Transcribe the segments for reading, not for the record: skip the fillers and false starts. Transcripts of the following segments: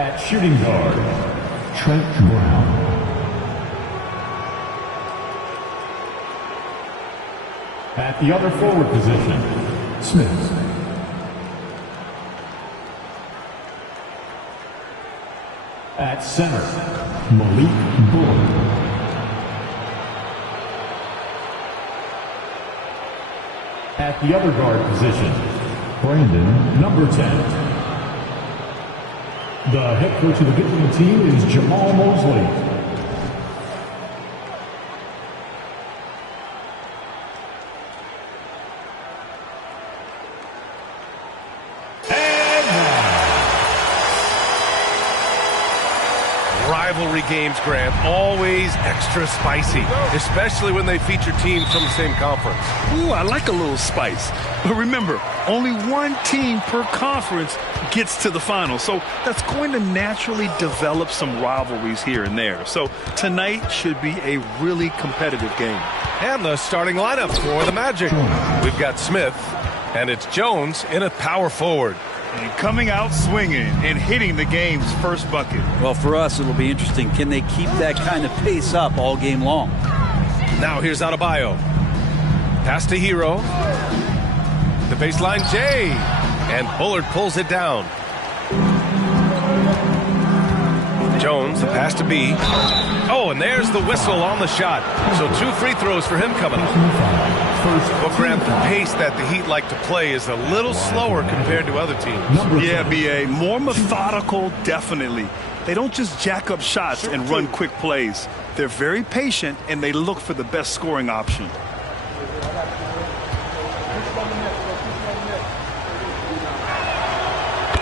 At shooting guard, Trent Brown. At the other forward position, Smith. At center, Malik Bullard. At the other guard position, Brandon, number 10. The head coach of the visiting team is Jamal Mosley. Rivalry games, Grant, always extra spicy, especially when they feature teams from the same conference. Ooh, I like a little spice. But remember, only one team per conference gets to the final, so that's going to naturally develop some rivalries here and there. So tonight should be a really competitive game. And the starting lineup for the Magic. We've got Smith, and it's Jones in a power forward. And coming out swinging and hitting the game's first bucket. Well, for us, it'll be interesting. Can they keep that kind of pace up all game long? Now here's Adebayo. Pass to Hero. The baseline J. And Bullard pulls it down. Jones, the pass to B. Oh, and there's the whistle on the shot. So 2 free throws for him coming up. Well, Grant, the pace that the Heat like to play is a little slower compared to other teams. Yeah, B.A. More methodical, definitely. They don't just jack up shots and run quick plays. They're very patient, and they look for the best scoring option.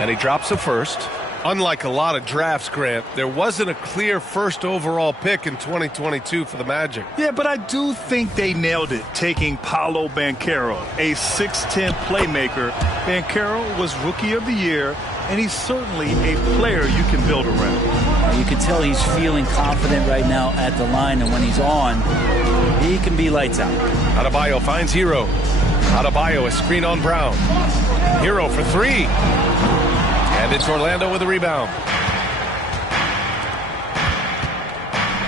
And he drops the first. Unlike a lot of drafts, Grant, there wasn't a clear first overall pick in 2022 for the Magic. Yeah, but I do think they nailed it, taking Paolo Banchero, a 6'10 playmaker. Banchero was Rookie of the Year, and he's certainly a player you can build around. You can tell he's feeling confident right now at the line, and when he's on, he can be lights out. Adebayo finds Hero. Adebayo, a screen on Brown. Hero for 3. And it's Orlando with a rebound.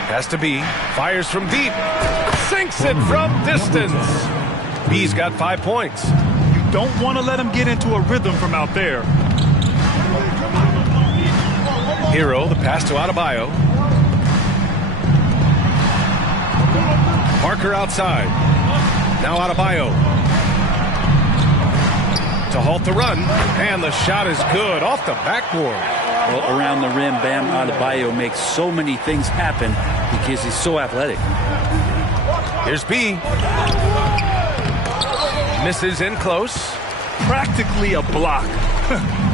Has to be. Fires from deep. Sinks it from distance. B's got 5 points. You don't want to let him get into a rhythm from out there. Hero, the pass to Adebayo. Parker outside. Now Adebayo. To halt the run, and the shot is good off the backboard. Well, around the rim, Bam Adebayo makes so many things happen because he's so athletic. Here's B. Misses in close. Practically a block.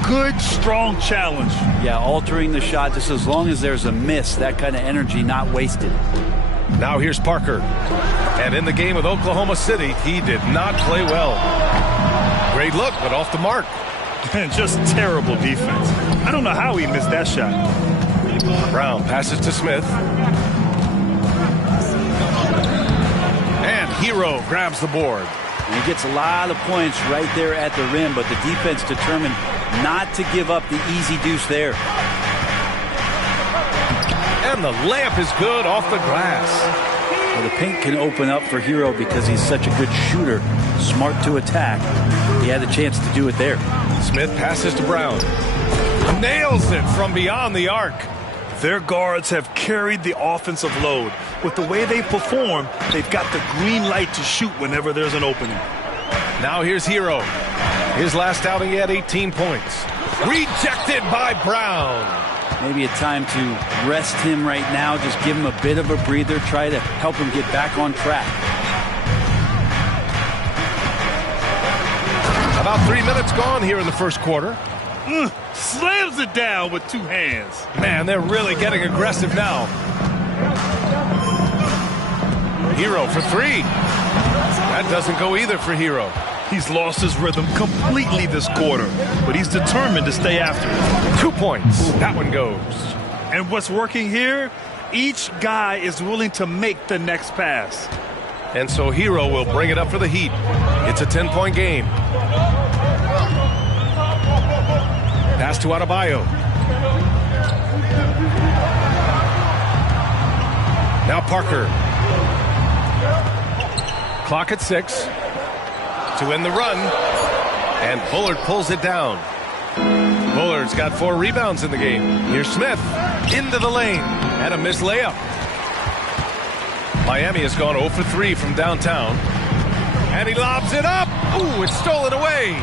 Good, strong challenge. Yeah, altering the shot just as long as there's a miss, that kind of energy not wasted. Now here's Parker. And in the game with Oklahoma City, he did not play well. Great look, but off the mark. Just terrible defense. I don't know how he missed that shot. Brown passes to Smith. And Hero grabs the board. And he gets a lot of points right there at the rim, but the defense determined not to give up the easy deuce there. And the layup is good off the glass. Well, the paint can open up for Hero because he's such a good shooter, smart to attack. He had a chance to do it there. Smith passes to Brown. Nails it from beyond the arc. Their guards have carried the offensive load. With the way they perform, they've got the green light to shoot whenever there's an opening. Now here's Hero. His last outing, he had 18 points. Rejected by Brown. Maybe a time to rest him right now. Just give him a bit of a breather. Try to help him get back on track. About 3 minutes gone here in the first quarter. Slams it down with 2 hands. Man, they're really getting aggressive now. Hero for 3. That doesn't go either for Hero. He's lost his rhythm completely this quarter, but he's determined to stay after it. 2 points. That one goes. And what's working here? Each guy is willing to make the next pass. And so Hero will bring it up for the Heat. It's a 10-point game. Pass to Adebayo. Now Parker. Clock at 6 to win the run. And Bullard pulls it down. Bullard's got 4 rebounds in the game. Here's Smith into the lane and a missed layup. Miami has gone 0 for 3 from downtown. And he lobs it up. Ooh, it's stolen away.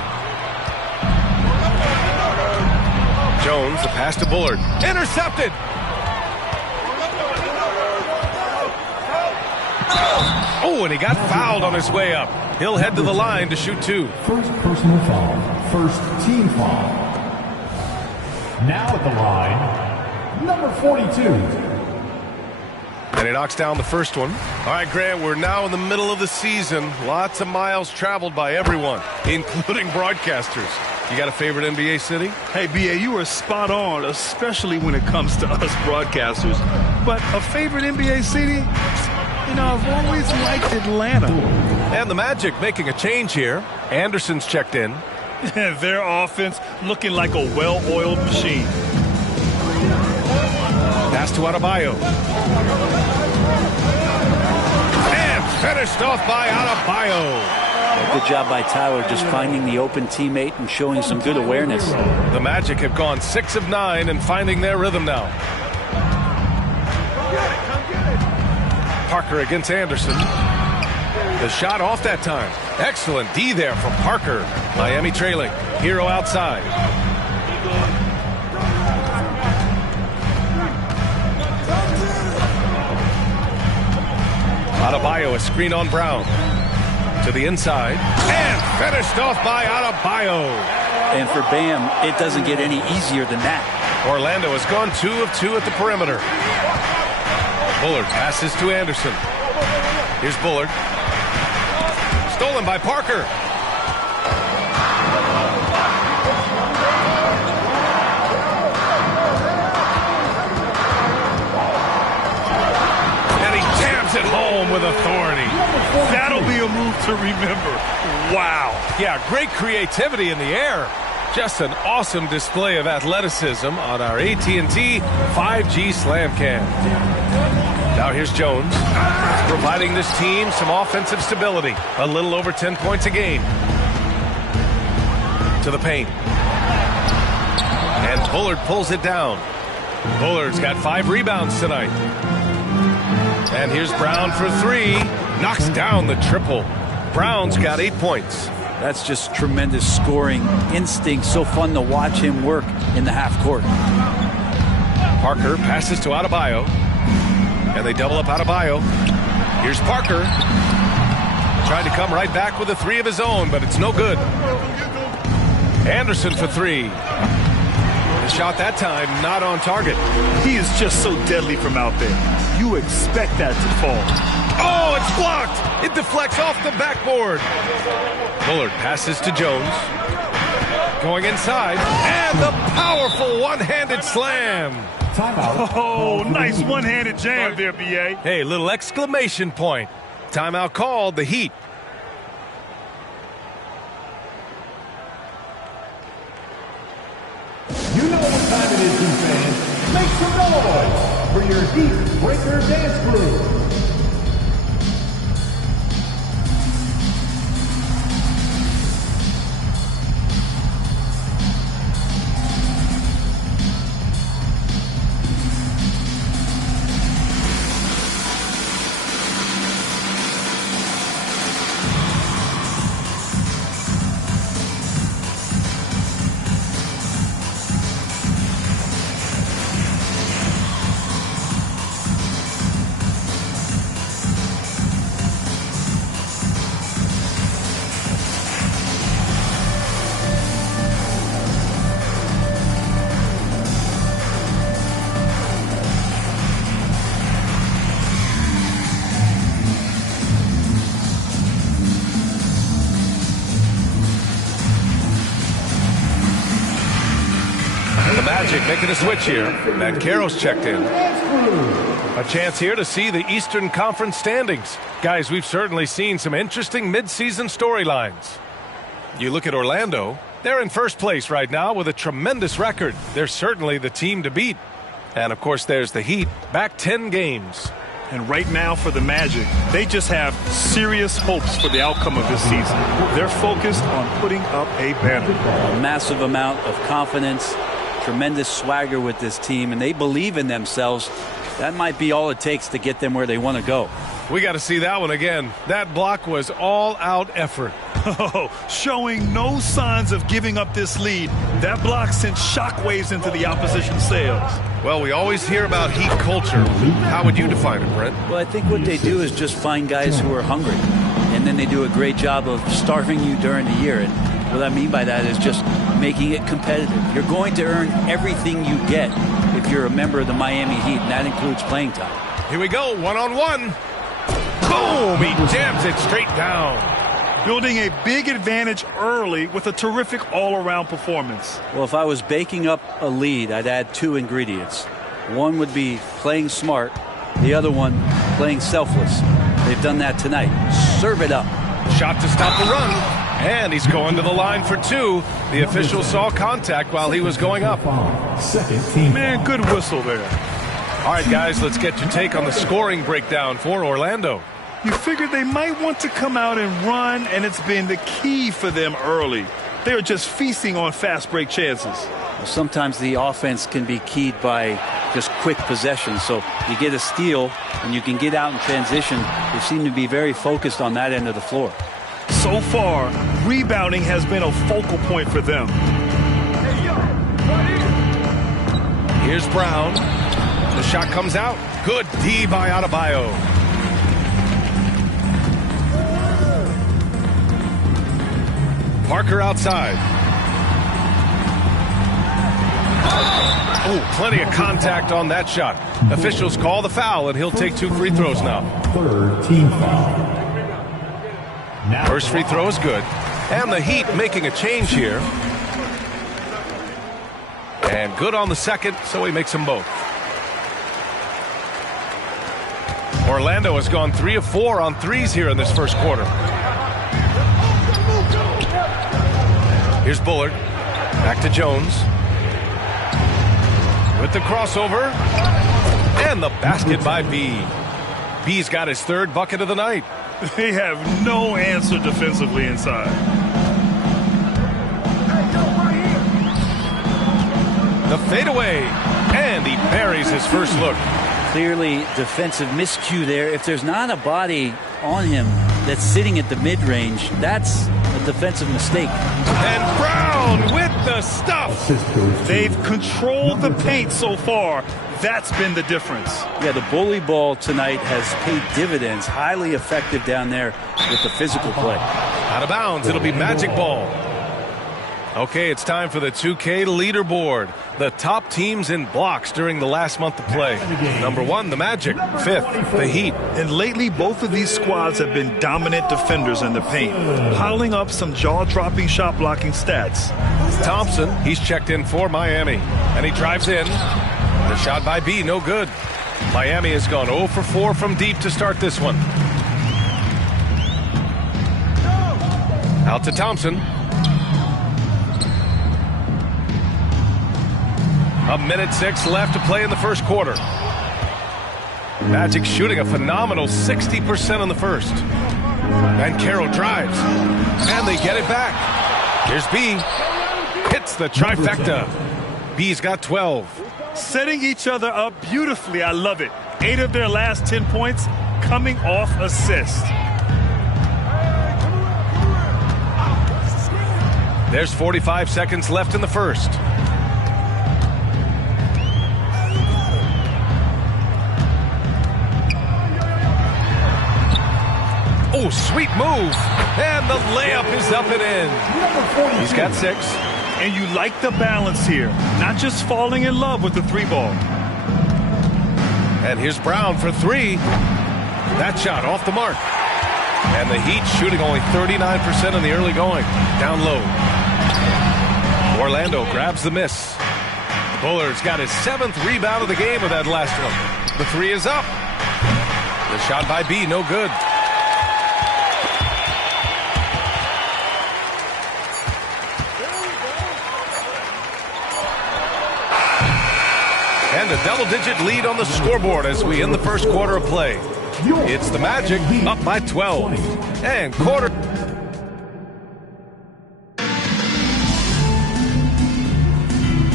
Jones, the pass to Bullard. Intercepted. Oh, and he got fouled on his way up. He'll head to the line to shoot 2. First personal foul. First team foul. Now at the line, number 42. And he knocks down the first one. All right, Grant, we're now in the middle of the season. Lots of miles traveled by everyone, including broadcasters. You got a favorite NBA city? Hey, B.A., you are spot on, especially when it comes to us broadcasters. But a favorite NBA city? You know, I've always liked Atlanta. And the Magic making a change here. Anderson's checked in. Their offense looking like a well-oiled machine. Pass to Adebayo. And finished off by Adebayo. Good job by Tyler just finding the open teammate and showing some good awareness. The Magic have gone 6 of 9 and finding their rhythm now. Parker against Anderson. The shot off that time. Excellent D there from Parker. Miami trailing. Hero outside. Adebayo, a screen on Brown. To the inside. And finished off by Adebayo. And for Bam, it doesn't get any easier than that. Orlando has gone 2 of 2 at the perimeter. Bullard passes to Anderson. Here's Bullard. Stolen by Parker. And he jams it home with authority. That'll be a move to remember. Wow. Yeah, great creativity in the air. Just an awesome display of athleticism on our AT&T 5G Slam Cam. Now here's Jones, providing this team some offensive stability. A little over 10 points a game. To the paint. And Bullard pulls it down. Bullard's got 5 rebounds tonight. And here's Brown for 3. Knocks down the triple. Brown's got 8 points. That's just tremendous scoring instinct. So fun to watch him work in the half court. Parker passes to Adebayo. And they double up Adebayo. Here's Parker. Trying to come right back with a 3 of his own, but it's no good. Anderson for 3. The shot that time not on target. He is just so deadly from out there. You expect that to fall. Oh, it's blocked. It deflects off the backboard. Bullard passes to Jones. Going inside. And the powerful one-handed slam. Timeout. Oh, nice one-handed jam there, B.A. Hey, little exclamation point. Timeout called, the Heat. You know what time it is, Heat fans. Make some noise for your Heat Breaker Dance Crew. Making a switch here. Matt Carroll's checked in. A chance here to see the Eastern Conference standings. Guys, we've certainly seen some interesting midseason storylines. You look at Orlando, they're in first place right now with a tremendous record. They're certainly the team to beat. And, of course, there's the Heat, back 10 games. And right now for the Magic, they just have serious hopes for the outcome of this season. They're focused on putting up a banner. A massive amount of confidence, tremendous swagger with this team, and they believe in themselves. That might be all it takes to get them where they want to go. We got to see that one again. That block was all-out effort. Oh, showing no signs of giving up this lead. That block sent shockwaves into the opposition's sails. Well, we always hear about Heat culture. How would you define it, Brent? Well, I think what they do is just find guys who are hungry, and then they do a great job of starving you during the year. And what I mean by that is just making it competitive. You're going to earn everything you get if you're a member of the Miami Heat, and that includes playing time. Here we go, one-on-one. Boom! He jams it straight down. Building a big advantage early with a terrific all-around performance. Well, if I was baking up a lead, I'd add two ingredients. One would be playing smart. The other one, playing selfless. They've done that tonight. Serve it up. Shot to stop the run. And he's going to the line for two. The official saw contact while he was going up. Second team. Man, good whistle there. All right, guys, let's get your take on the scoring breakdown for Orlando. You figured they might want to come out and run, and it's been the key for them early. They're just feasting on fast break chances. Well, sometimes the offense can be keyed by just quick possession. So you get a steal, and you can get out in transition. They seem to be very focused on that end of the floor. So far, rebounding has been a focal point for them. Here's Brown. The shot comes out. Good D by Adebayo. Parker outside. Oh, plenty of contact on that shot. Officials call the foul, and he'll take two free throws now. Third team foul. Now First free throw is good. And the Heat making a change here. And good on the second, so he makes them both. Orlando has gone 3 of 4 on threes here in this first quarter. Here's Bullard. Back to Jones. With the crossover. And the basket by B. B's got his third bucket of the night. They have no answer defensively inside. The fadeaway. And he buries his first look. Clearly defensive miscue there. If there's not a body on him that's sitting at the mid-range, that's a defensive mistake. And Brown with the stuff. They've controlled the paint so far. That's been the difference. Yeah, the bully ball tonight has paid dividends. Highly effective down there with the physical play. Out of bounds. It'll be Magic ball. Okay, it's time for the 2K leaderboard. The top teams in blocks during the last month of play. Number 1, the Magic. 5th, the Heat. And lately, both of these squads have been dominant defenders in the paint, piling up some jaw-dropping shot-blocking stats. Thompson, he's checked in for Miami. And he drives in. The shot by B, no good. Miami has gone 0 for 4 from deep to start this one. Out to Thompson. A minute 6 left to play in the first quarter. Magic shooting a phenomenal 60% on the first. And Carroll drives. And they get it back. Here's B. Hits the trifecta. B's got 12. Setting each other up beautifully. I love it. 8 of their last 10 points coming off assists. There's 45 seconds left in the first. Oh, sweet move. And the layup is up and in. He's got 6. And you like the balance here. Not just falling in love with the 3-ball. And here's Brown for 3. That shot off the mark. And the Heat shooting only 39% in the early going. Down low. Orlando grabs the miss. Bullard's got his 7th rebound of the game with that last one. The 3 is up. The shot by B, no good. And a double-digit lead on the scoreboard as we end the first quarter of play. It's the Magic up by 12. And quarter.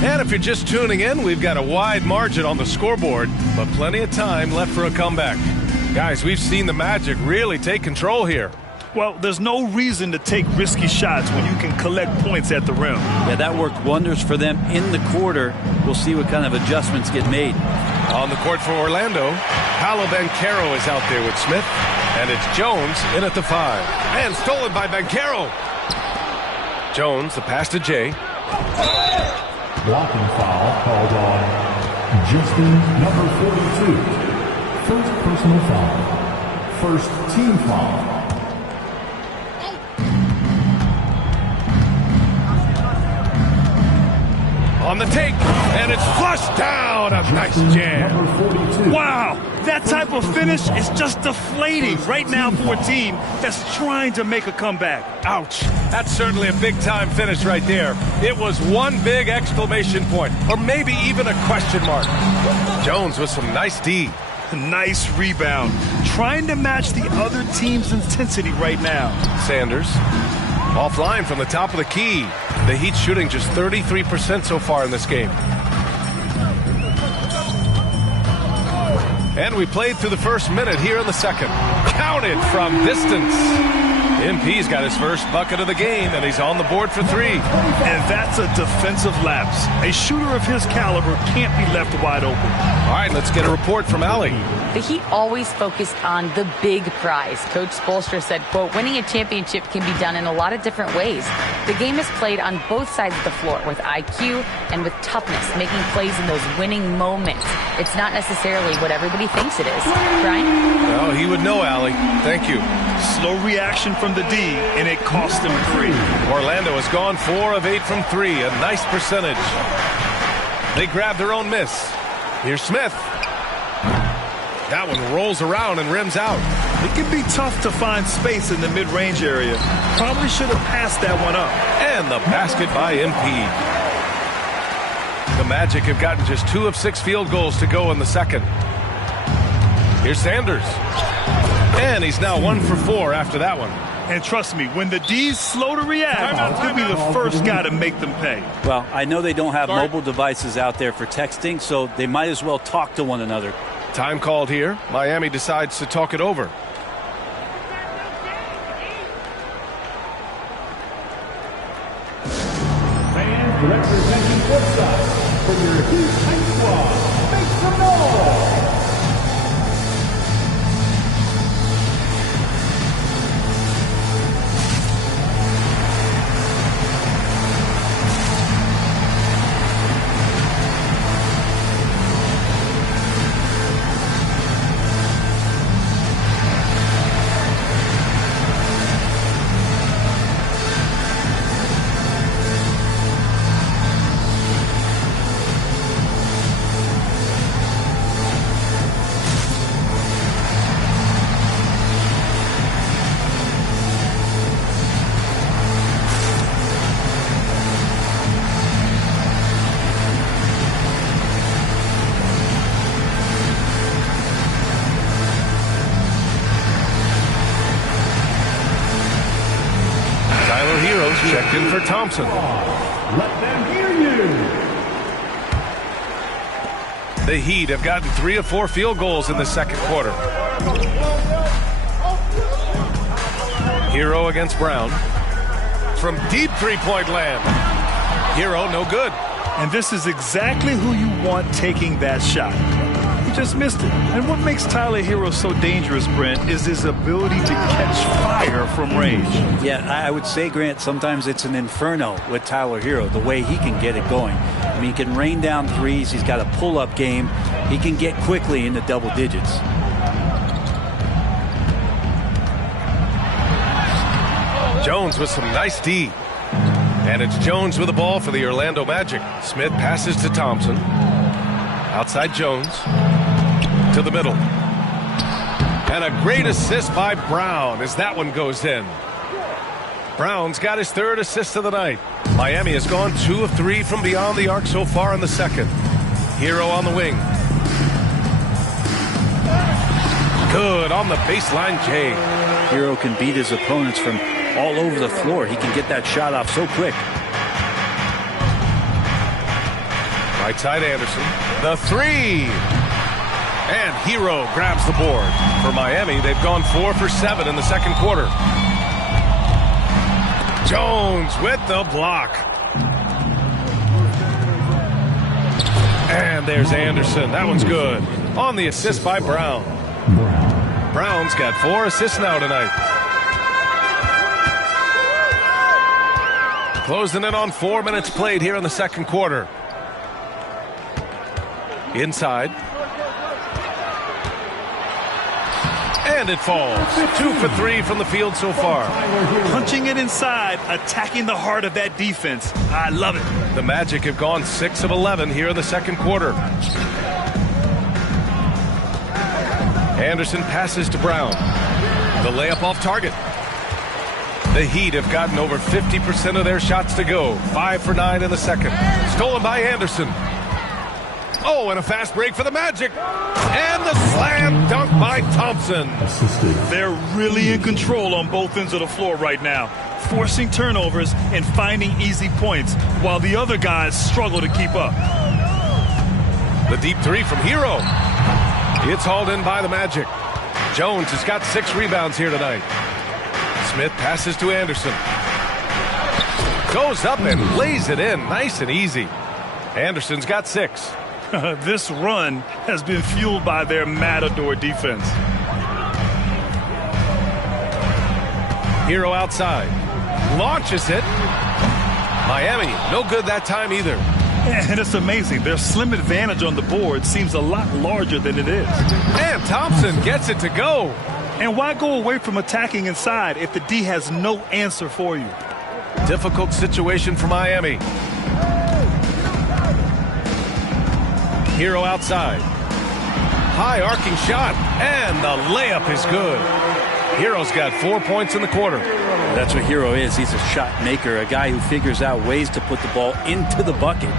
And if you're just tuning in, we've got a wide margin on the scoreboard, but plenty of time left for a comeback. Guys, we've seen the Magic really take control here. Well, there's no reason to take risky shots when you can collect points at the rim. Yeah, that worked wonders for them in the quarter. We'll see what kind of adjustments get made. On the court for Orlando, Paolo Banchero is out there with Smith, and it's Jones in at the 5. And stolen by Banchero. Jones, the pass to Jay. Blocking foul called on Justin, number 42. First personal foul. First team foul. On the take, and it's flushed down. A nice jam. Wow, that type of finish is just deflating right now for a team that's trying to make a comeback. Ouch. That's certainly a big-time finish right there. It was one big exclamation point, or maybe even a question mark. Jones with some nice D. Nice rebound. Trying to match the other team's intensity right now. Sanders offline from the top of the key. The Heat shooting just 33% so far in this game. And we played through the first minute here in the second. Counted from distance. MP's got his first bucket of the game, and he's on the board for 3. And that's a defensive lapse. A shooter of his caliber can't be left wide open. All right, let's get a report from Allie. The Heat always focused on the big prize. Coach Spoelstra said, quote, winning a championship can be done in a lot of different ways. The game is played on both sides of the floor with IQ and with toughness, making plays in those winning moments. It's not necessarily what everybody thinks it is. Brian? Well, he would know, Allie. Thank you. Slow reaction from the D, and it cost him 3. Orlando has gone 4 of 8 from 3. A nice percentage. They grab their own miss. Here's Smith. That one rolls around and rims out. It can be tough to find space in the mid-range area. Probably should have passed that one up. And the basket by MP. The Magic have gotten just 2 of 6 field goals to go in the second. Here's Sanders. And he's now 1 for 4 after that one. And trust me, when the D's slow to react, he'll be the first guy to make them pay. Well, I know they don't have mobile devices out there for texting, so they might as well talk to one another. Time called here. Miami decides to talk it over. Fans representing courtside for your Heat High Squad. Make some noise! Checked in for Thompson. Let them hear you. The Heat have gotten 3 of 4 field goals in the second quarter. Hero against Brown. From deep three-point land. Hero, no good. And this is exactly who you want taking that shot. He just missed it. And what makes Tyler Hero so dangerous, Brent, is his ability to catch fire from range. Yeah, I would say, Grant, sometimes it's an inferno with Tyler Hero, the way he can get it going. I mean, he can rain down threes. He's got a pull-up game. He can get quickly into double digits. Jones with some nice D. And it's Jones with the ball for the Orlando Magic. Smith passes to Thompson. Outside Jones. To the middle. And a great assist by Brown as that one goes in. Brown's got his 3rd assist of the night. Miami has gone 2 of 3 from beyond the arc so far in the second. Hero on the wing. Good on the baseline, Jay. Hero can beat his opponents from all over the floor. He can get that shot off so quick. Right side Anderson. The three. And Hero grabs the board. For Miami, they've gone 4 for 7 in the second quarter. Jones with the block. And there's Anderson. That one's good. On the assist by Brown. Brown's got 4 assists now tonight. Closing in on 4 minutes played here in the second quarter. Inside. And it falls. 2 for 3 from the field so far. Punching it inside, attacking the heart of that defense. I love it. The Magic have gone 6 of 11 here in the second quarter. Anderson passes to Brown. The layup off target. The Heat have gotten over 50% of their shots to go. 5 for 9 in the second. Stolen by Anderson. Oh, and a fast break for the Magic. And the slam dunk by Thompson. They're really in control on both ends of the floor right now, forcing turnovers and finding easy points while the other guys struggle to keep up. The deep three from Hero. It's hauled in by the Magic. Jones has got 6 rebounds here tonight. Smith passes to Anderson. Goes up and lays it in. Nice and easy. Anderson's got 6. This run has been fueled by their Matador defense. Hero outside. Launches it. Miami, no good that time either. And it's amazing. Their slim advantage on the board seems a lot larger than it is. And Thompson gets it to go. And why go away from attacking inside if the D has no answer for you? Difficult situation for Miami. Hero outside. High arcing shot. And the layup is good. Hero's got 4 points in the quarter. That's what Hero is. He's a shot maker, a guy who figures out ways to put the ball into the bucket.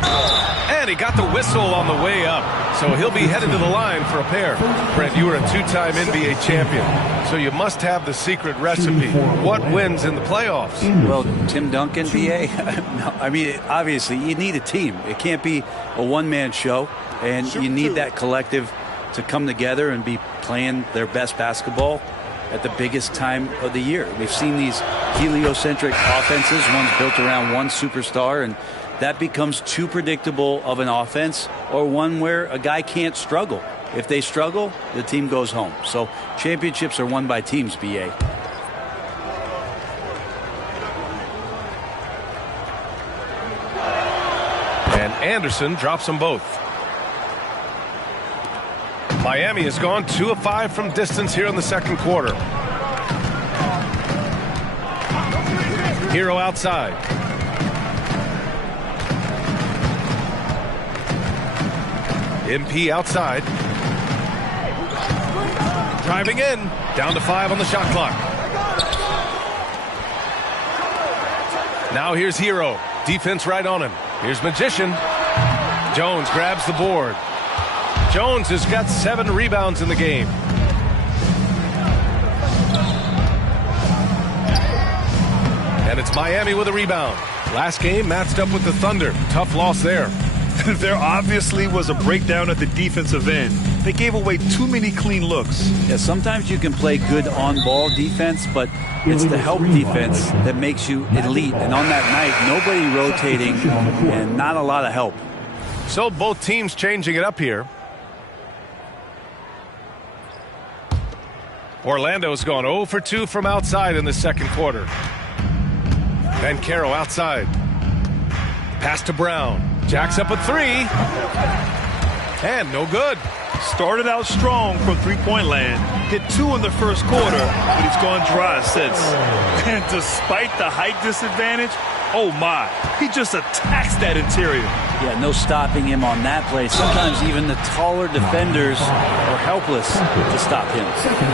And he got the whistle on the way up. So he'll be headed to the line for a pair. Brent, you were a 2-time NBA champion. So you must have the secret recipe. What wins in the playoffs? Well, Tim Duncan, BA. No, I mean, obviously, you need a team. It can't be a one-man show. And you need that collective to come together and be playing their best basketball at the biggest time of the year. We've seen these heliocentric offenses, one's built around one superstar, and that becomes too predictable of an offense, or one where a guy can't struggle. If they struggle, the team goes home. So championships are won by teams, BA. And Anderson drops them both. Miami has gone 2 of 5 from distance here in the second quarter. Hero outside. MP outside. Driving in. Down to 5 on the shot clock. Now here's Hero. Defense right on him. Here's Magician. Jones grabs the board. Jones has got 7 rebounds in the game. And it's Miami with a rebound. Last game matched up with the Thunder. Tough loss there. There obviously was a breakdown at the defensive end. They gave away too many clean looks. Yeah, sometimes you can play good on-ball defense, but it's the help defense that makes you elite. And on that night, nobody rotating and not a lot of help. So both teams changing it up here. Orlando's gone 0 for 2 from outside in the second quarter. Banchero outside. Pass to Brown. Jacks up a 3. And no good. Started out strong from three-point land. Hit 2 in the first quarter, but he's gone dry since. And despite the height disadvantage, oh my, he just attacks that interior. Yeah, no stopping him on that play. Sometimes even the taller defenders are helpless to stop him.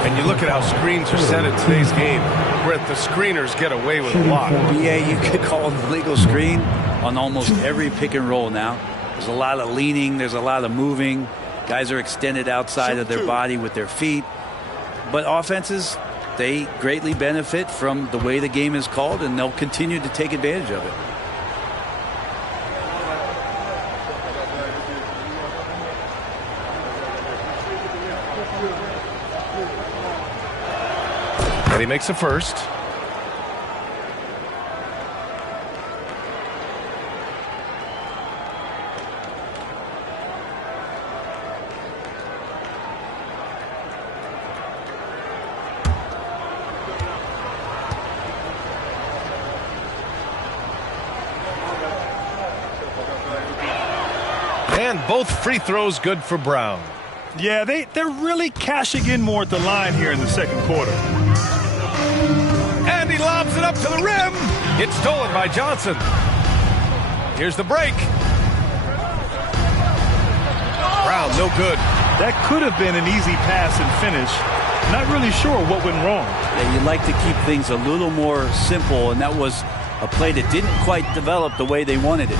And you look at how screens are set in today's game, where the screeners get away with a lot. BA, you could call an illegal screen on almost every pick and roll now. There's a lot of leaning. There's a lot of moving. Guys are extended outside of their body with their feet. But offenses, they greatly benefit from the way the game is called, and they'll continue to take advantage of it. And he makes a first. And both free throws good for Brown. Yeah, they're really cashing in more at the line here in the second quarter. And he lobs it up to the rim. It's stolen by Johnson. Here's the break. Brown, no good. That could have been an easy pass and finish. Not really sure what went wrong. Yeah, you'd like to keep things a little more simple, and that was a play that didn't quite develop the way they wanted it.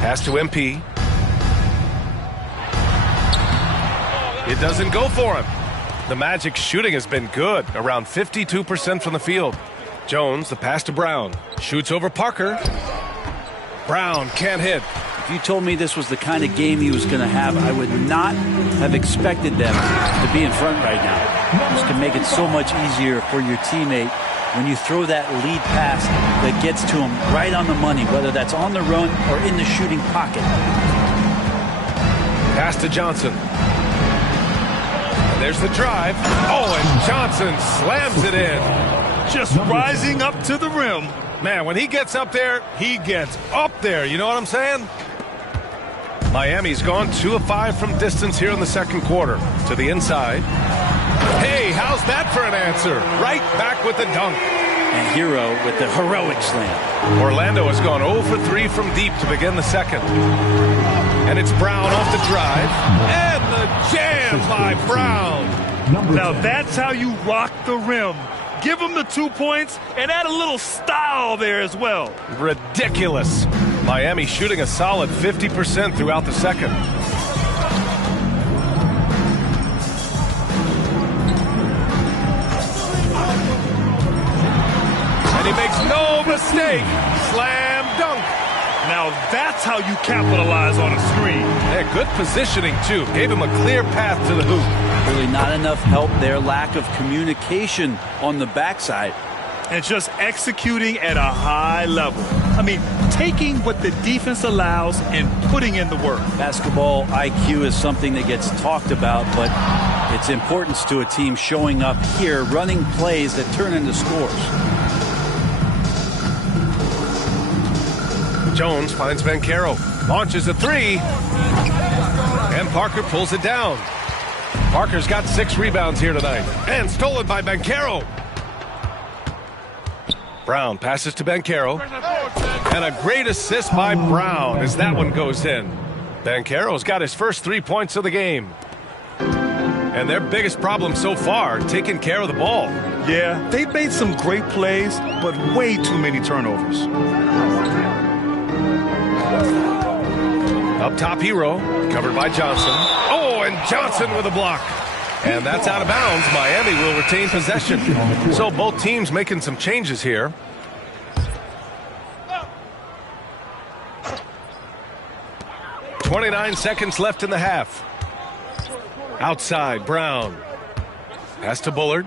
Pass to MP. It doesn't go for him. The Magic's shooting has been good, around 52% from the field. Jones, the pass to Brown. Shoots over Parker. Brown can't hit. If you told me this was the kind of game he was going to have, I would not have expected them to be in front right now. This can make it so much easier for your teammate when you throw that lead pass that gets to him right on the money, whether that's on the run or in the shooting pocket. Pass to Johnson. And there's the drive. Oh, and Johnson slams it in. Just rising up to the rim. Man, when he gets up there, he gets up there. You know what I'm saying? Miami's gone 2 of 5 from distance here in the second quarter. To the inside. Hey, how's that for an answer? Right back with the dunk. And Hero with the heroic slam. Orlando has gone 0 for 3 from deep to begin the second. And it's Brown off the drive. And the jam by Brown. Now that's how you rock the rim. Give him the 2 points and add a little style there as well. Ridiculous. Miami shooting a solid 50% throughout the second. And he makes no mistake. Slam dunk. Now that's how you capitalize on a screen. Yeah, good positioning, too. Gave him a clear path to the hoop. Really not enough help there. Lack of communication on the backside. And just executing at a high level. I mean, taking what the defense allows and putting in the work. Basketball IQ is something that gets talked about, but its importance to a team showing up here, running plays that turn into scores. Jones finds Banchero, launches a three, and Parker pulls it down. Parker's got 6 rebounds here tonight, and stolen by Banchero. Brown passes to Banchero, and a great assist by Brown as that one goes in. Banchero's got his first 3 points of the game. And their biggest problem so far, taking care of the ball. Yeah, they've made some great plays, but way too many turnovers. Up top, Hero, covered by Johnson. Oh, and Johnson with a block. And that's out of bounds. Miami will retain possession. So both teams making some changes here. .29 seconds left in the half. Outside, Brown. Pass to Bullard.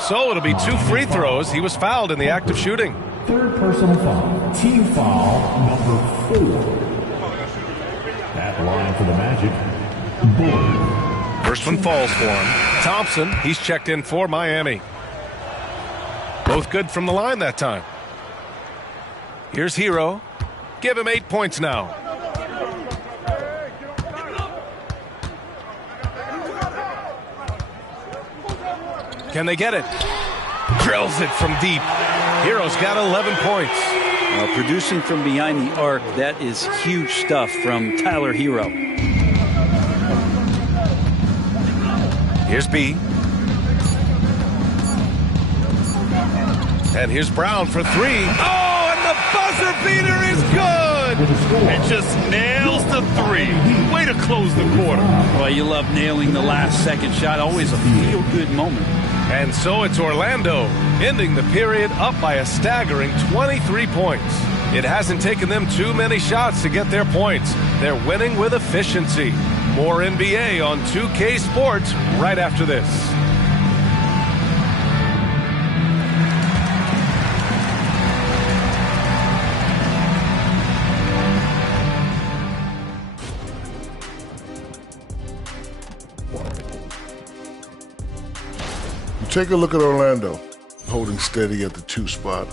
So it'll be 2 free throws. He was fouled in the act of shooting. Third personal foul. Team foul number 4. At the line for the Magic, Bullard. First one falls for him. Thompson, he's checked in for Miami. Both good from the line that time. Here's Hero. Give him 8 points now. Can they get it? Drills it from deep. Hero's got 11 points. Producing from behind the arc, that is huge stuff from Tyler Hero. Here's B. And here's Brown for 3. Oh, and the buzzer beater is good. And just nails the three. Way to close the quarter. Well, you love nailing the last second shot. Always a feel-good moment. And so it's Orlando, ending the period up by a staggering 23 points. It hasn't taken them too many shots to get their points. They're winning with efficiency. More NBA on 2K Sports right after this. Take a look at Orlando, holding steady at the 2 spot.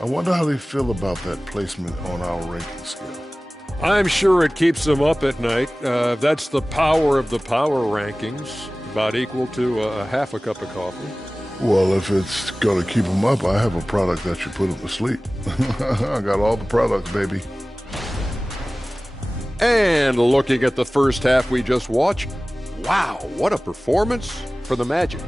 I wonder how they feel about that placement on our ranking scale. I'm sure it keeps them up at night. That's the power of the power rankings, about equal to half a cup of coffee. Well, if it's going to keep them up, I have a product that should put them to sleep. I got all the products, baby. And looking at the first half we just watched, wow, what a performance for the Magic.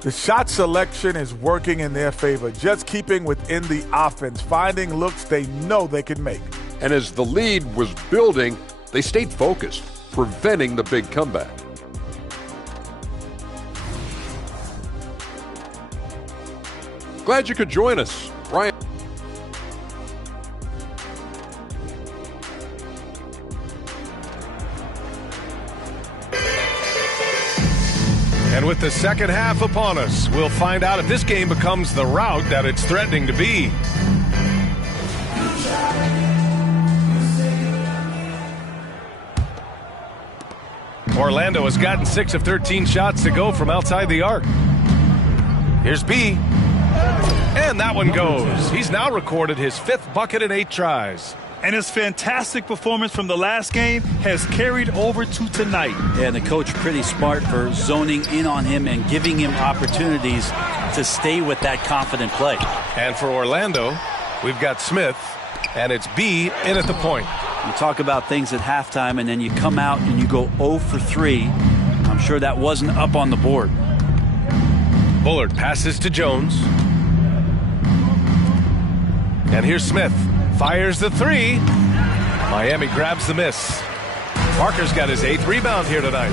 The shot selection is working in their favor, just keeping within the offense, finding looks they know they can make. And as the lead was building, they stayed focused, preventing the big comeback. Glad you could join us, Brian. And with the second half upon us, we'll find out if this game becomes the rout that it's threatening to be. Orlando has gotten 6 of 13 shots to go from outside the arc. Here's B. And that one goes. He's now recorded his 5th bucket in 8 tries. And his fantastic performance from the last game has carried over to tonight. Yeah, and the coach pretty smart for zoning in on him and giving him opportunities to stay with that confident play. And for Orlando, we've got Smith, and it's B in at the point. You talk about things at halftime, and then you come out and you go 0 for 3. I'm sure that wasn't up on the board. Bullard passes to Jones. And here's Smith. Fires the 3. Miami grabs the miss. Parker's got his 8th rebound here tonight.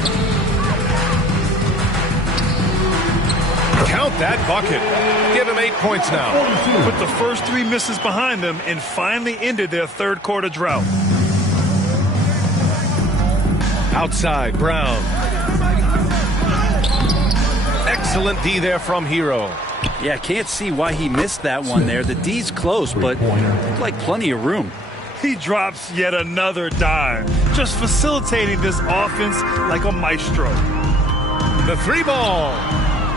Count that bucket. Give him 8 points now. Put the first 3 misses behind them and finally ended their third quarter drought. Outside, Brown. Excellent D there from Hero. Yeah, can't see why he missed that one there. The D's close, but looked like plenty of room. He drops yet another dime, just facilitating this offense like a maestro. The 3 ball.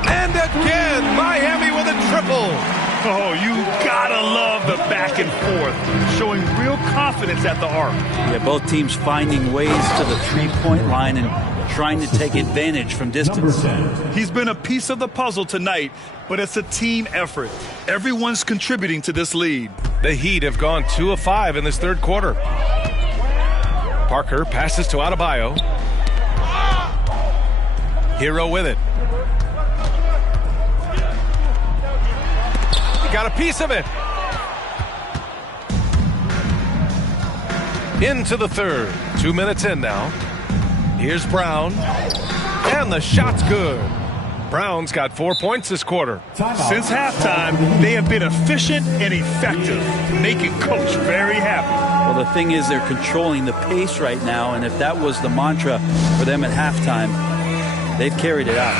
And again, Miami with a triple. Oh, you gotta love the back and forth, showing real confidence at the arc. Yeah, both teams finding ways to the three-point line and trying to take advantage from distance. He's been a piece of the puzzle tonight, but it's a team effort. Everyone's contributing to this lead. The Heat have gone 2 of 5 in this third quarter. Parker passes to Adebayo. Hero with it. He got a piece of it. Into the third. 2 minutes in now. Here's Brown. And the shot's good. Brown's got 4 points this quarter. Since halftime, they have been efficient and effective, making Coach very happy. Well, the thing is, they're controlling the pace right now, and if that was the mantra for them at halftime, they've carried it out.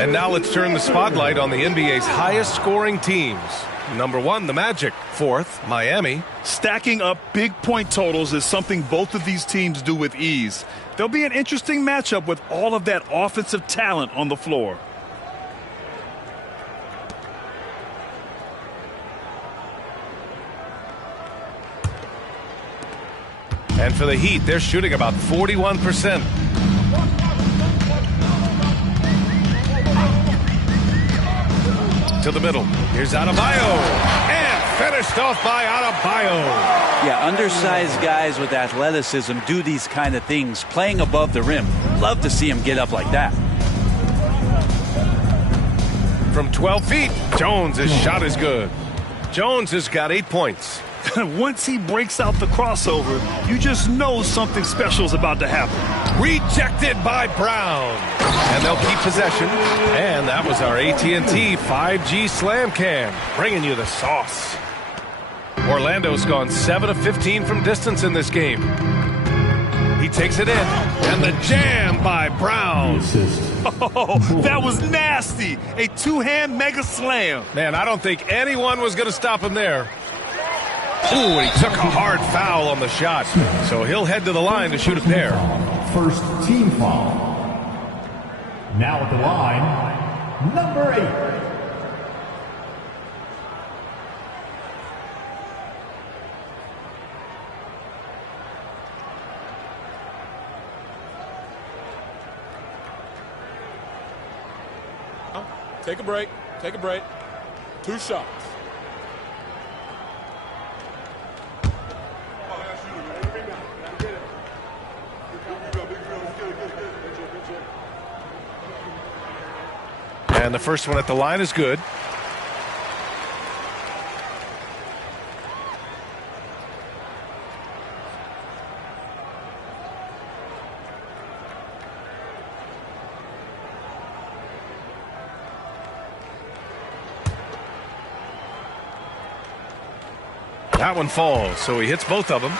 And now let's turn the spotlight on the NBA's highest scoring teams. Number 1, the Magic. 4th, Miami. Stacking up big point totals is something both of these teams do with ease. There'll be an interesting matchup with all of that offensive talent on the floor. And for the Heat, they're shooting about 41%. To the middle. Here's Adebayo. And finished off by Adebayo. Yeah, undersized guys with athleticism do these kind of things, playing above the rim. Love to see him get up like that. From 12 feet, Jones' shot is good. Jones has got 8 points. Once he breaks out the crossover, you just know something special is about to happen. Rejected by Brown. And they'll keep possession. And that was our AT&T 5G Slam Cam, bringing you the sauce. Orlando's gone 7 of 15 from distance in this game. He takes it in. And the jam by Brown. Oh, that was nasty. A two-hand mega slam. Man, I don't think anyone was going to stop him there. Ooh, he took a hard foul on the shot. So he'll head to the line to shoot a pair. First team foul. Now at the line, number 8. Take a break. Take a break. 2 shots. And the first one at the line is good. That one falls, so he hits both of them.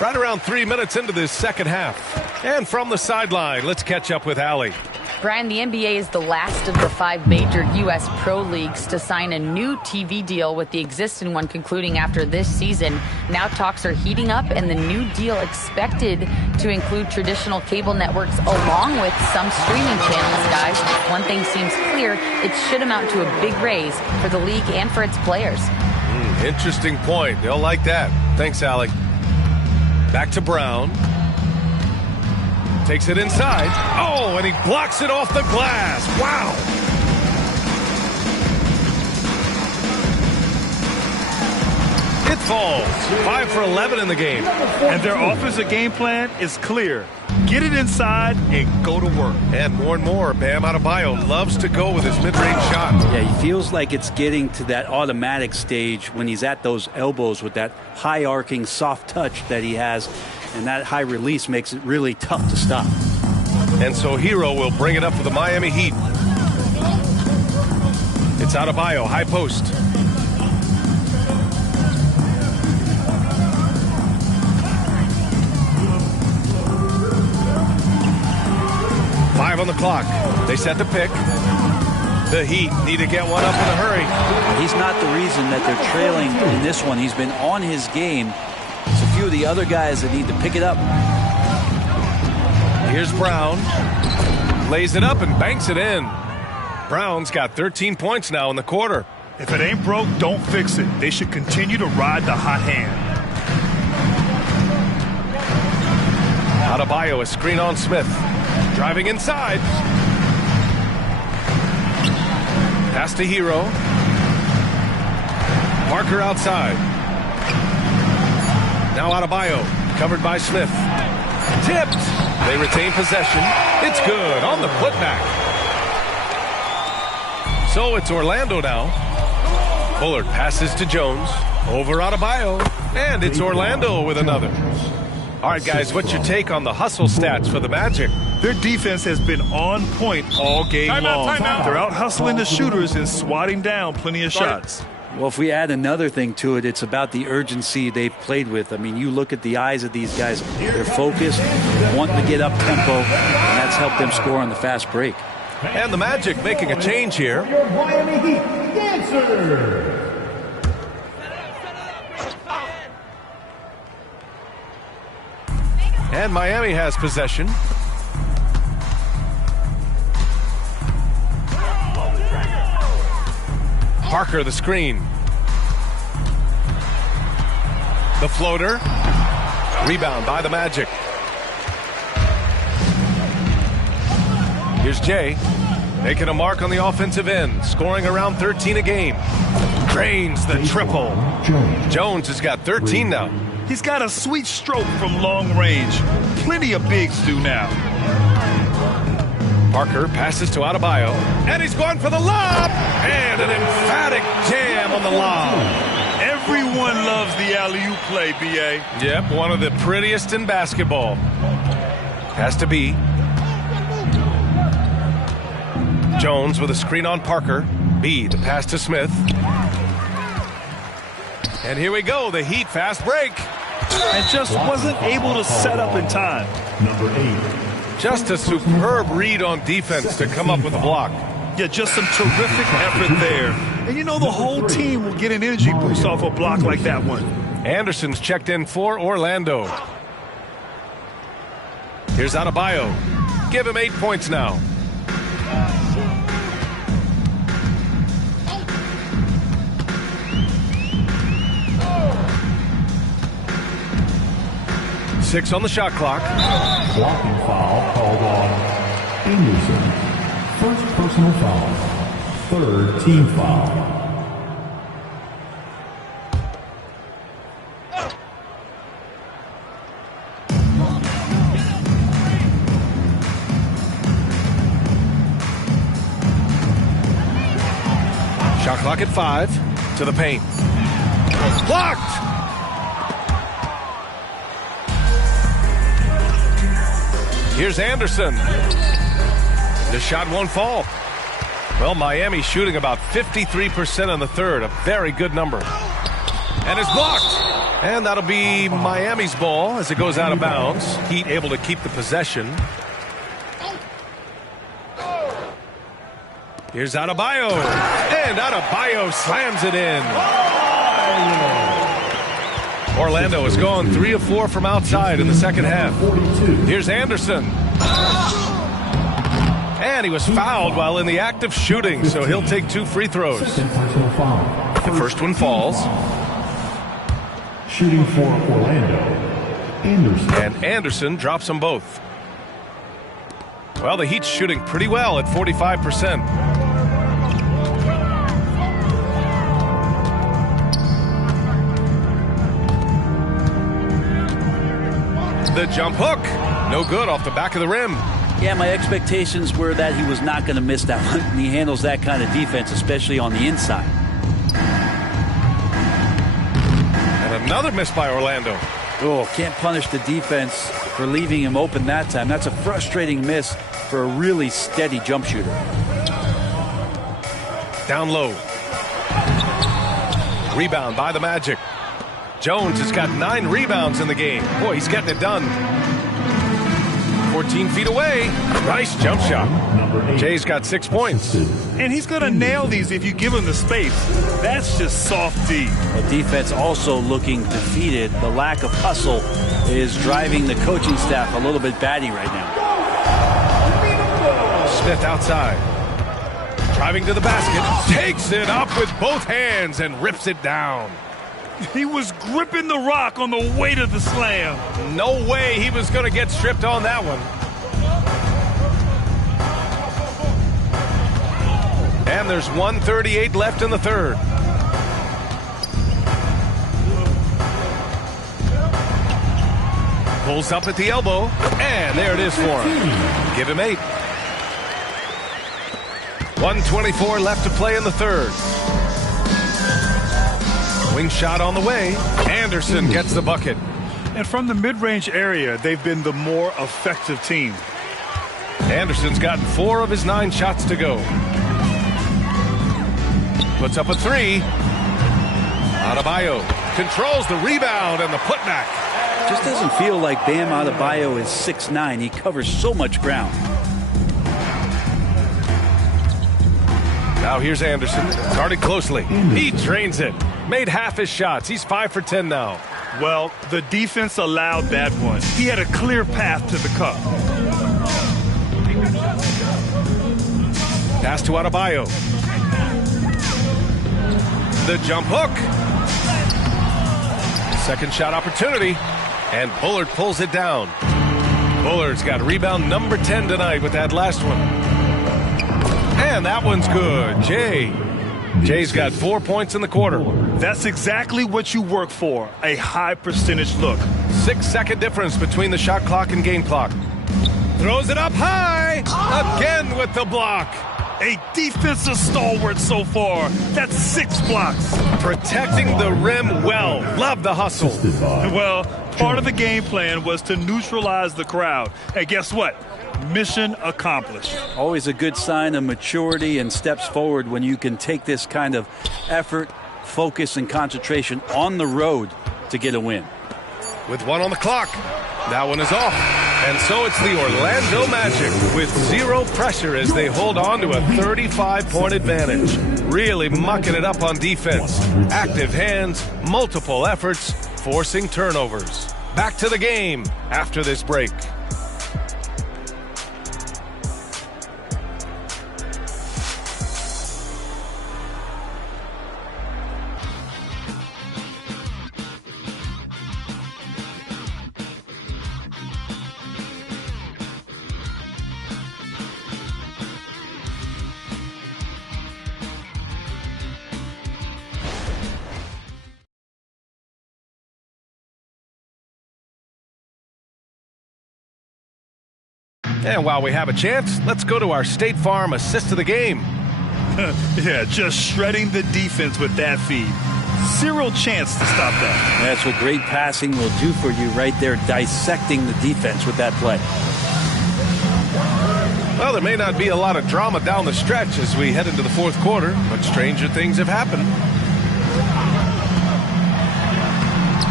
Right around 3 minutes into this second half. And from the sideline, let's catch up with Allie. Brian, the NBA is the last of the 5 major U.S. pro leagues to sign a new TV deal, with the existing one concluding after this season. Now talks are heating up, and the new deal expected to include traditional cable networks along with some streaming channels, guys. One thing seems clear: it should amount to a big raise for the league and for its players. Interesting point. They'll like that. Thanks, Allie. Back to Brown. Takes it inside. Oh, and he blocks it off the glass. Wow. It falls. 5 for 11 in the game. And their offensive game plan is clear. Get it inside and go to work. And more, Bam Adebayo loves to go with his mid-range shot. Yeah, he feels like it's getting to that automatic stage when he's at those elbows with that high arcing soft touch that he has. And that high release makes it really tough to stop. And so Hero will bring it up for the Miami Heat. It's Adebayo, high post. Five on the clock. They set the pick. The Heat need to get one up in a hurry. He's not the reason that they're trailing in this one. He's been on his game. It's a few of the other guys that need to pick it up. Here's Brown. Lays it up and banks it in. Brown's got 13 points now in the quarter. If it ain't broke, don't fix it. They should continue to ride the hot hand. Adebayo, a screen on Smith. Driving inside. Pass to Hero. Parker outside. Now Adebayo, covered by Smith. Tipped. They retain possession. It's good on the putback. So it's Orlando now. Bullard passes to Jones. Over Adebayo. And it's Orlando with another. All right, guys, what's your take on the hustle stats for the Magic? Their defense has been on point all game long. They're out hustling the shooters and swatting down plenty of shots. Well, if we add another thing to it, it's about the urgency they've played with. I mean, you look at the eyes of these guys. They're focused, wanting to get up tempo, and that's helped them score on the fast break. And the Magic making a change here. Your Miami Heat dancer. And Miami has possession. Parker, the screen. The floater. Rebound by the Magic. Here's Jay. Making a mark on the offensive end. Scoring around 13 a game. Drains the triple. Jones has got 13 now. He's got a sweet stroke from long range. Plenty of bigs do now. Parker passes to Adebayo. And he's going for the lob. And an emphatic jam on the lob. Everyone loves the alley-oop play, B.A. Yep, one of the prettiest in basketball. Has to be. Jones with a screen on Parker. B, the pass to Smith. And here we go, the Heat fast break. And just wasn't able to set up in time. Number 8. Just a superb read on defense to come up with a block. Yeah, just some terrific effort there. And you know the whole team will get an energy boost off a block like that one. Anderson's checked in for Orlando. Here's Adebayo. Give him 8 points now. Six on the shot clock. Blocking foul called on Anderson. First personal foul. Third team foul. Shot clock at 5. To the paint. Blocked! Here's Anderson. The shot won't fall. Well, Miami shooting about 53% in the third. A very good number. And it's blocked. And that'll be Miami's ball as it goes out of bounds. Heat able to keep the possession. Here's Adebayo. And Adebayo slams it in. Orlando has gone 3 of 4 from outside in the second half. Here's Anderson. And he was fouled while in the act of shooting, so he'll take 2 free throws. The first one falls. Shooting for Orlando, Anderson. And Anderson drops them both. Well, the Heat's shooting pretty well at 45%. The jump hook. No good off the back of the rim. Yeah, my expectations were that he was not going to miss that one. And he handles that kind of defense, especially on the inside. And another miss by Orlando. Oh, can't punish the defense for leaving him open that time. That's a frustrating miss for a really steady jump shooter. Down low. Rebound by the Magic. Jones has got 9 rebounds in the game. Boy, he's getting it done. 14 feet away. Nice jump shot. Jay's got 6 points. And he's going to nail these if you give him the space. That's just soft D. The defense also looking defeated. The lack of hustle is driving the coaching staff a little bit batty right now. Smith outside. Driving to the basket. Takes it up with both hands and rips it down. He was gripping the rock on the weight of the slam. No way he was going to get stripped on that one. And there's 1:38 left in the third. Pulls up at the elbow. And there it is for him. Give him 8. 1:24 left to play in the third. Wing shot on the way. Anderson gets the bucket. And from the mid-range area, they've been the more effective team. Anderson's gotten 4 of his 9 shots to go. Puts up a 3. Adebayo controls the rebound and the putback. Just doesn't feel like Bam Adebayo is 6'9". He covers so much ground. Now here's Anderson, guarded closely. He drains it. Made half his shots. He's 5 for 10 now. Well, the defense allowed that one. He had a clear path to the cup. Pass to Adebayo. The jump hook. Second shot opportunity. And Bullard pulls it down. Bullard's got rebound number 10 tonight with that last one. And that one's good. Jay's got 4 points in the quarter. That's exactly what you work for, a high percentage look. 6-second difference between the shot clock and game clock. Throws it up high. Again with the block. A defensive stalwart so far. That's 6 blocks. Protecting the rim well. Love the hustle. Well, part of the game plan was to neutralize the crowd. And guess what? Mission accomplished. Always a good sign of maturity and steps forward when you can take this kind of effort, focus, and concentration on the road to get a win. With 1 on the clock. That one is off. And so it's the Orlando Magic with 0 pressure as they hold on to a 35-point advantage. Really mucking it up on defense. Active hands, multiple efforts, forcing turnovers. Back to the game after this break. And while we have a chance, let's go to our State Farm assist of the game. Yeah, just shredding the defense with that feed. 0 chance to stop that. That's what great passing will do for you right there, dissecting the defense with that play. Well, there may not be a lot of drama down the stretch as we head into the 4th quarter, but stranger things have happened.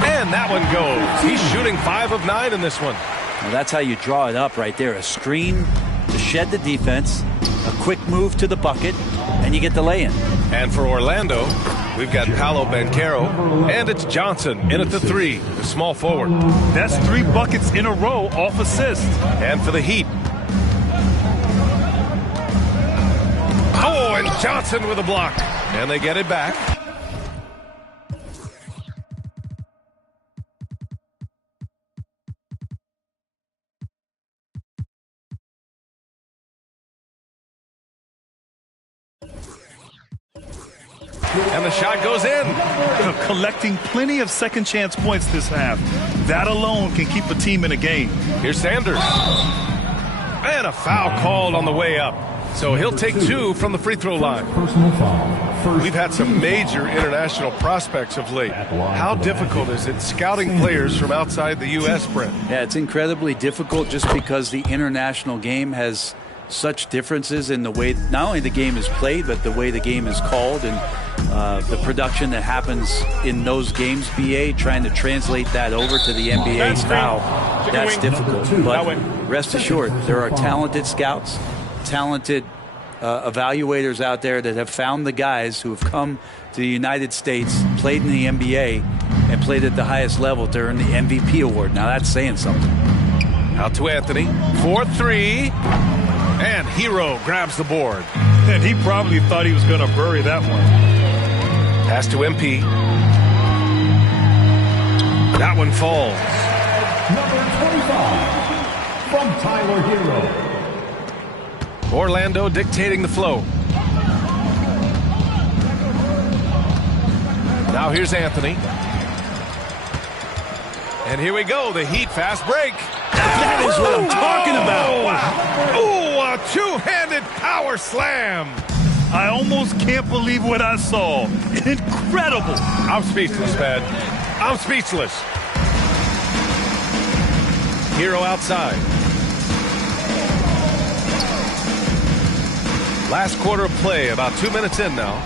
And that one goes. He's shooting 5 of 9 in this one. Well, that's how you draw it up right there. A screen to shed the defense, a quick move to the bucket, and you get the lay-in. And for Orlando, we've got Paolo Banchero, and it's Johnson in at the 3, the small forward. That's 3 buckets in a row off assist. And for the Heat. Oh, and Johnson with a block. And they get it back. And the shot goes in. Collecting plenty of second chance points this half. That alone can keep a team in a game. Here's Sanders. And a foul called on the way up. So he'll take 2 from the free throw line. Personal foul. We've had some major international prospects of late. How difficult is it scouting players from outside the U.S., Brent? Yeah, it's incredibly difficult just because the international game has such differences in the way not only the game is played, but the way the game is called and the production that happens in those games, BA, trying to translate that over to the NBA style. That's difficult. But rest assured, there are talented scouts, talented evaluators out there that have found the guys who have come to the United States, played in the NBA, and played at the highest level to earn the MVP award. Now that's saying something. Out to Anthony. 4-3. And Hero grabs the board. And he probably thought he was going to bury that one. Pass to MP. That one falls. Number 25 from Tyler Hero. Orlando dictating the flow. Now here's Anthony. And here we go, the Heat fast break. That is what I'm talking about. Wow. Ooh, a two-handed power slam. I almost can't believe what I saw. Incredible. I'm speechless, man. I'm speechless. Hero outside. Last quarter of play, about 2 minutes in now.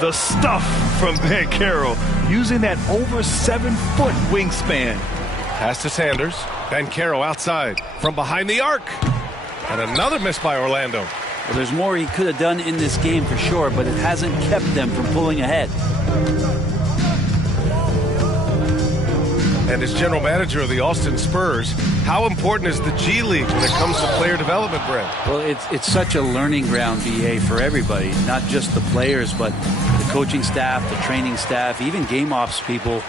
The stuff from Banchero, using that over 7-foot wingspan. Pass to Sanders. Banchero outside from behind the arc. And another miss by Orlando. Well, there's more he could have done in this game for sure, but it hasn't kept them from pulling ahead. And as general manager of the Austin Spurs, how important is the G League when it comes to player development, Brent? Well, it's such a learning ground, BA, for everybody, not just the players, but the coaching staff, the training staff, even game ops people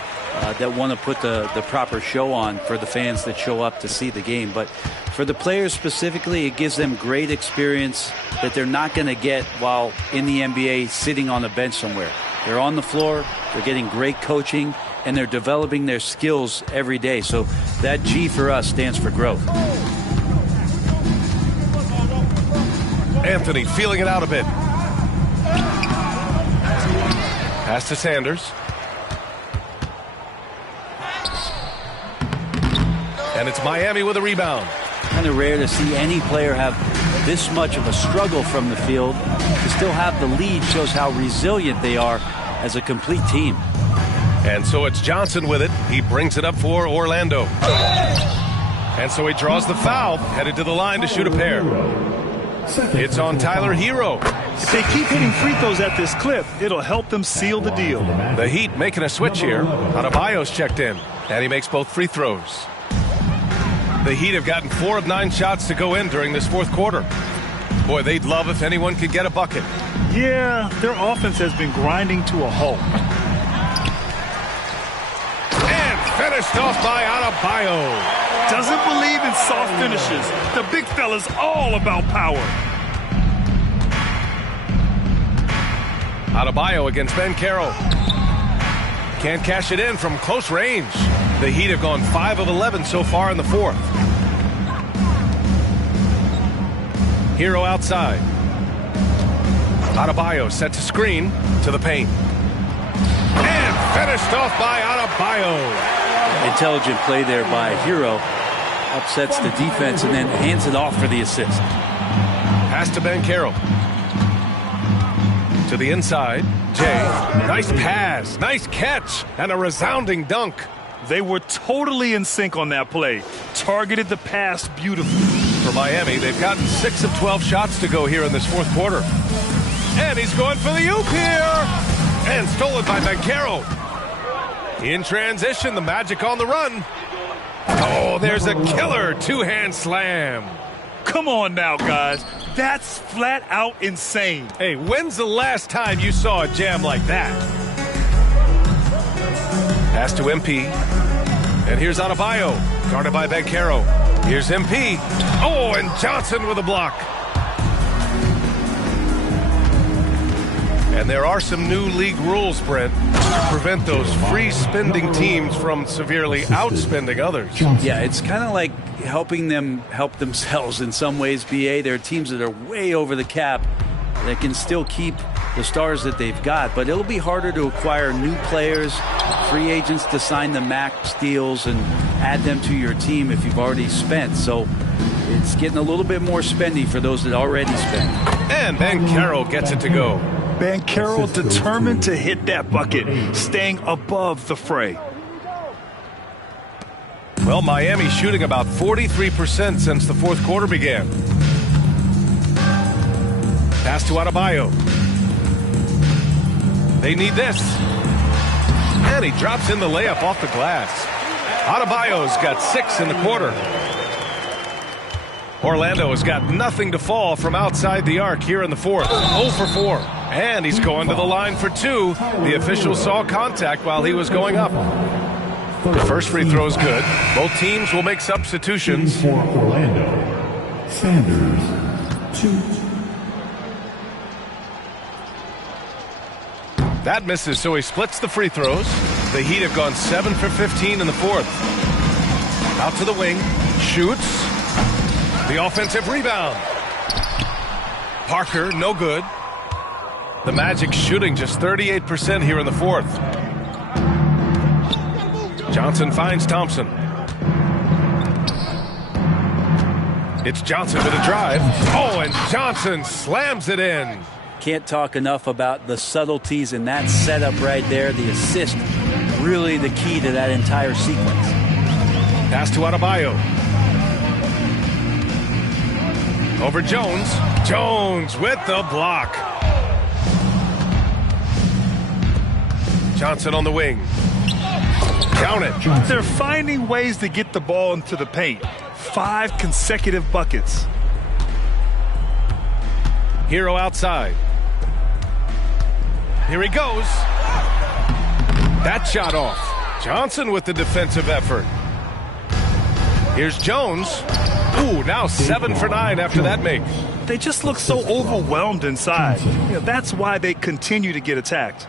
that want to put the proper show on for the fans that show up to see the game. But for the players specifically, it gives them great experience that they're not going to get while in the NBA sitting on a bench somewhere. They're on the floor, they're getting great coaching, and they're developing their skills every day. So that G for us stands for growth. Anthony feeling it out a bit. Pass to Sanders. And it's Miami with a rebound. Kind of rare to see any player have this much of a struggle from the field. To still have the lead shows how resilient they are as a complete team. And so it's Johnson with it. He brings it up for Orlando. And so he draws the foul, headed to the line to shoot a pair. It's on Tyler Hero. If they keep hitting free throws at this clip, it'll help them seal the deal. The Heat making a switch here. Adebayo's checked in, and he makes both free throws. The Heat have gotten 4 of 9 shots to go in during this fourth quarter. Boy, they'd love if anyone could get a bucket. Yeah, their offense has been grinding to a halt. And finished off by Adebayo. Doesn't believe in soft finishes. The big fella's all about power. Adebayo against Banchero. Can't cash it in from close range. The Heat have gone 5 of 11 so far in the fourth. Hero outside. Adebayo set to screen to the paint. And finished off by Adebayo. Intelligent play there by Hero. Upsets the defense and then hands it off for the assist. Pass to Banchero. To the inside. Jay. Nice pass. Nice catch. And a resounding dunk. They were totally in sync on that play. Targeted the pass beautifully. For Miami, they've gotten 6 of 12 shots to go here in this fourth quarter. And he's going for the oop here. And stolen by Banchero. In transition, the Magic on the run. Oh, there's a killer two-hand slam. Come on now, guys. That's flat out insane. Hey, when's the last time you saw a jam like that? Pass to MP. And here's Adebayo, guarded by Banchero. Here's MP. Oh, and Johnson with a block. And there are some new league rules, Brent, to prevent those free-spending teams from severely outspending others. Yeah, it's kind of like helping them help themselves in some ways, BA. There are teams that are way over the cap that can still keep the stars that they've got, but it'll be harder to acquire new players, free agents to sign the max deals and add them to your team if you've already spent. So it's getting a little bit more spendy for those that already spent. And Banchero gets it to go. Banchero determined to hit that bucket, staying above the fray. Well, Miami shooting about 43% since the fourth quarter began. Pass to Adebayo. They need this. And he drops in the layup off the glass. Adebayo's got 6 in the quarter. Orlando has got nothing to fall from outside the arc here in the fourth. 0 for 4. And he's going to the line for 2. The official saw contact while he was going up. The first free throw is good. Both teams will make substitutions. For Orlando, Sanders, 2. That misses, so he splits the free throws. The Heat have gone 7 for 15 in the fourth. Out to the wing. Shoots. The offensive rebound. Parker, no good. The Magic shooting just 38% here in the fourth. Johnson finds Thompson. It's Johnson with a drive. Oh, and Johnson slams it in. Can't talk enough about the subtleties in that setup right there. The assist, really the key to that entire sequence. Pass to Adebayo. Over Jones. Jones with the block. Johnson on the wing. Count it. They're finding ways to get the ball into the paint. 5 consecutive buckets. Hero outside. Here he goes. That shot off. Johnson with the defensive effort. Here's Jones. Ooh, now 7 for 9 after that make. They just look so overwhelmed inside. That's why they continue to get attacked.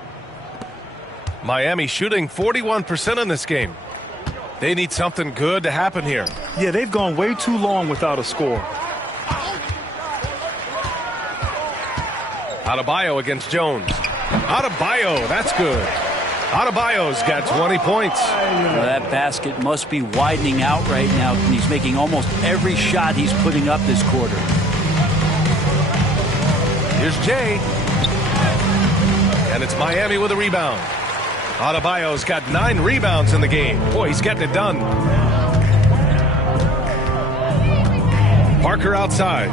Miami shooting 41% in this game. They need something good to happen here. Yeah, they've gone way too long without a score. Adebayo against Jones. Adebayo, that's good. Adebayo's got 20 points. Well, that basket must be widening out right now. He's making almost every shot he's putting up this quarter. Here's Jay. And it's Miami with a rebound. Adebayo's got 9 rebounds in the game. Boy, he's getting it done. Parker outside.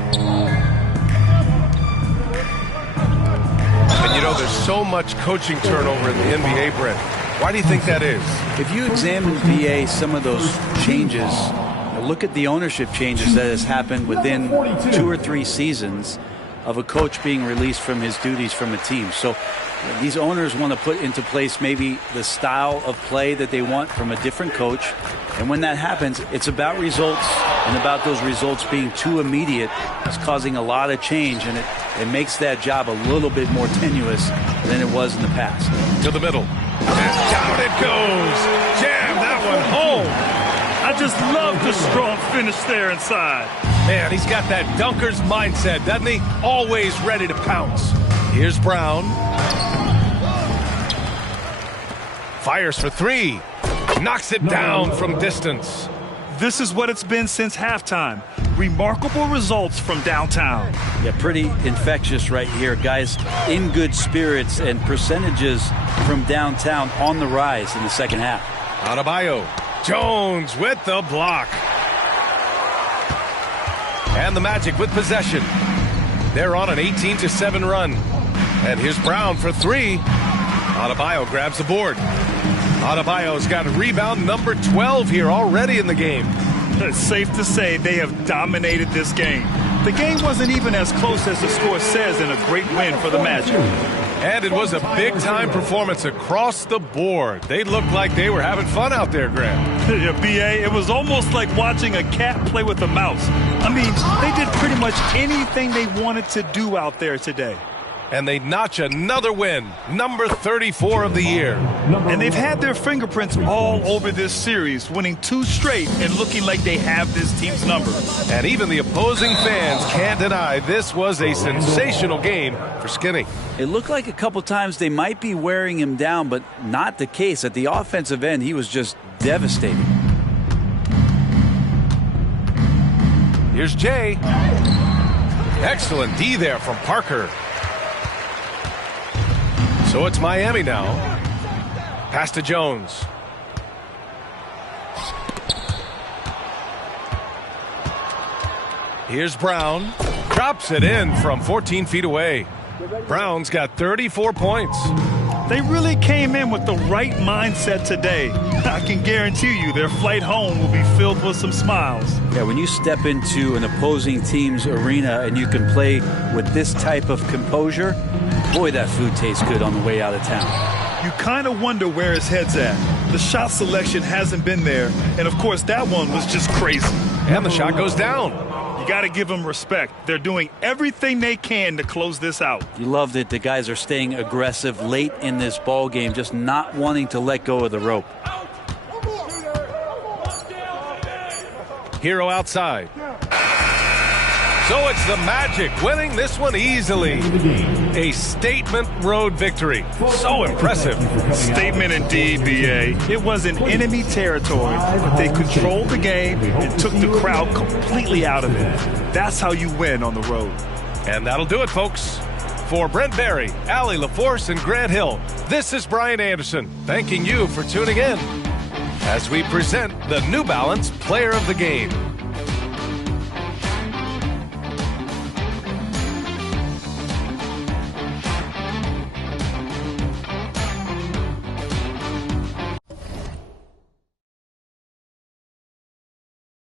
And you know, there's so much coaching turnover in the NBA, Brent. Why do you think that is? If you examine, BA, some of those changes, look at the ownership changes that has happened within 2 or 3 seasons of a coach being released from his duties from a team. So these owners want to put into place maybe the style of play that they want from a different coach. And when that happens, it's about results, and about those results being too immediate. It's causing a lot of change, and it makes that job a little bit more tenuous than it was in the past. To the middle. And down it goes. Jam that one home. I just love the strong finish there inside. Man, he's got that dunker's mindset, doesn't he? Always ready to pounce. Here's Brown. Fires for 3. Knocks it down from distance. This is what it's been since halftime. Remarkable results from downtown. Yeah, pretty infectious right here. Guys in good spirits, and percentages from downtown on the rise in the second half. Adebayo. Jones with the block. And the Magic with possession. They're on an 18-7 run. And here's Brown for 3. Adebayo grabs the board. Adebayo's got rebound number 12 here already in the game. It's safe to say they have dominated this game. The game wasn't even as close as the score says in a great win for the Magic. And it was a big-time performance across the board. They looked like they were having fun out there, Grant. Yeah, B.A., it was almost like watching a cat play with a mouse. I mean, they did pretty much anything they wanted to do out there today. And they notch another win, number 34 of the year. And they've had their fingerprints all over this series, winning 2 straight and looking like they have this team's number. And even the opposing fans can't deny this was a sensational game for Skinny. It looked like a couple times they might be wearing him down, but not the case. At the offensive end, he was just devastating. Here's Jay. Excellent D there from Parker. So it's Miami now. Pass to Jones. Here's Brown. Drops it in from 14 feet away. Brown's got 34 points. They really came in with the right mindset today. I can guarantee you their flight home will be filled with some smiles. Yeah, when you step into an opposing team's arena and you can play with this type of composure, boy, that food tastes good on the way out of town. You kind of wonder where his head's at. The shot selection hasn't been there, and of course that one was just crazy. And the shot goes down. You got to give them respect. They're doing everything they can to close this out. You love that the guys are staying aggressive late in this ball game, just not wanting to let go of the rope. Hero outside. So it's the Magic winning this one easily. A statement road victory. So impressive. Statement indeed, B.A. It was in enemy territory, but they controlled the game and took the crowd completely out of it. That's how you win on the road. And that'll do it, folks. For Brent Barry, Allie LaForce, and Grant Hill, this is Brian Anderson, thanking you for tuning in as we present the New Balance Player of the Game.